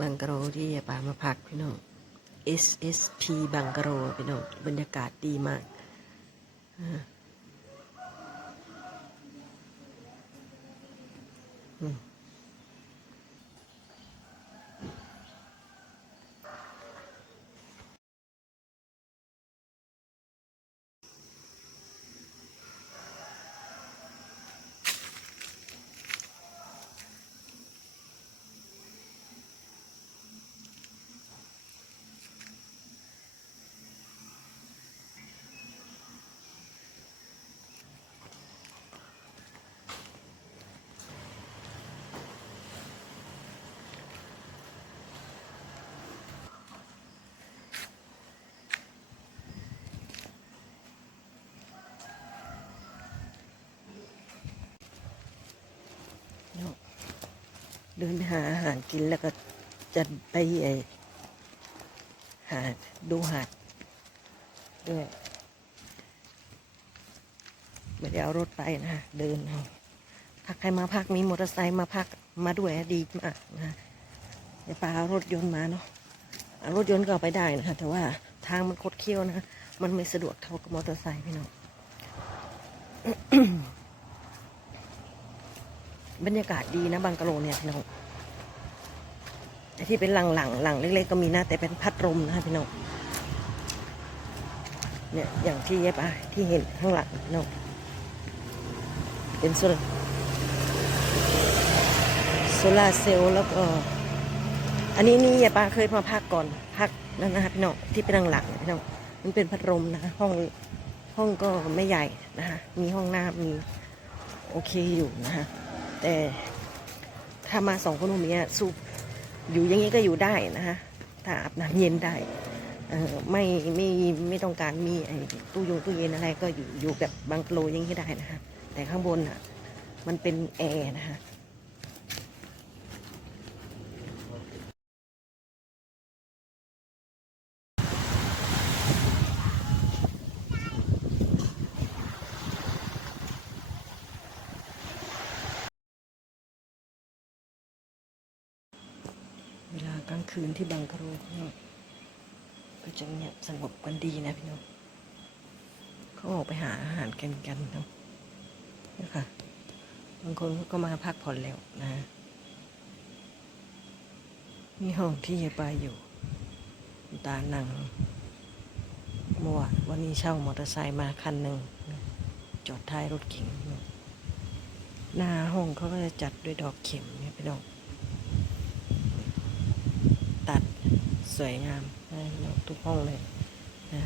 บังกะโรที่ยาปามาพักพี่น้อง SSP บังกะโรพี่น้องบรรยากาศดีมากอืม เดินไปหาอาหารกินแล้วก็จะไปไอหาดูหาดด้วยไม่ได้เอารถไปนะเดินเอาพักใครมาพักมีมอเตอร์ไซค์มาพักมาด้วยดีมากนะอย่าปาเอารถยนต์มาเนาะเอารถยนต์ก็ไปได้นะคะแต่ว่าทางมันคดเคี้ยวนะ มันไม่สะดวกเท่ากับมอเตอร์ไซค์พี่น้อง บรรยากาศดีนะบังกะโลเนี่ยพี่น้องที่เป็นหลังหลังหลังเล็กๆก็มีนะแต่เป็นพัดลมนะคะพี่น้องเนี่ยอย่างที่เย็บอะที่เห็นข้างหลังพี่น้องเป็นโซลโซลาเซลล์แล้วก็อันนี้นี่ยายป้าเคยมาพักก่อนพักนั่นนะคะพี่น้องที่เป็นหลังๆพี่น้องมันเป็นพัดลมนะคะห้องห้องก็ไม่ใหญ่นะคะมีห้องน้ำมีโอเคอยู่นะคะ แต่ถ้ามาสองคนนี้ยสูบอยู่อย่างนี้ก็อยู่ได้นะคะถ้าอาบน้ำเย็นได้เออไม่ไม่ไม่ต้องการมีไอ้ตู้ยงตู้เย็นอะไรก็อยู่อยู่แบบบังกะโลอย่างนี้ได้นะคะแต่ข้างบนอะมันเป็นแอร์นะคะ เวลากลางคืนที่บังกะโรพี่น้องก็จะเงียบสงบกันดีนะพี่น้องเขาออกไปหาอาหารกันกันเนาะนะคะบางคนก็มาพักผ่อนแล้วนะมีห้องที่ยายปาอยู่ ตาหนังเมื่อวานวันนี้เช่ามอเตอร์ไซค์มาคันหนึ่งจอดท้ายรถเก๋งหน้าห้องเขาก็จะจัดด้วยดอกเข็มเนี่ยพี่น้อง ตัด สวยงามนะทุกห้องเลยนะ